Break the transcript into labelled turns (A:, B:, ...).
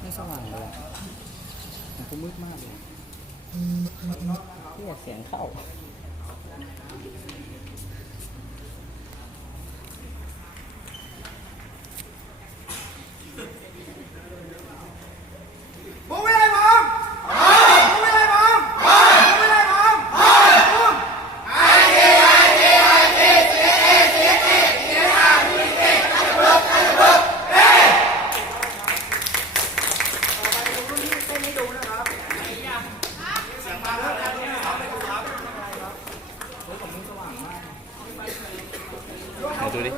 A: ไม่
B: สว่างเลยมันก็มืดมากเลยเนี่ยเสียงเข้า
A: บูไม่ได้พร้อมบูไม่ได้พร้อมบูไม่ได้พร้อมบูม
B: ไหน ดูดิ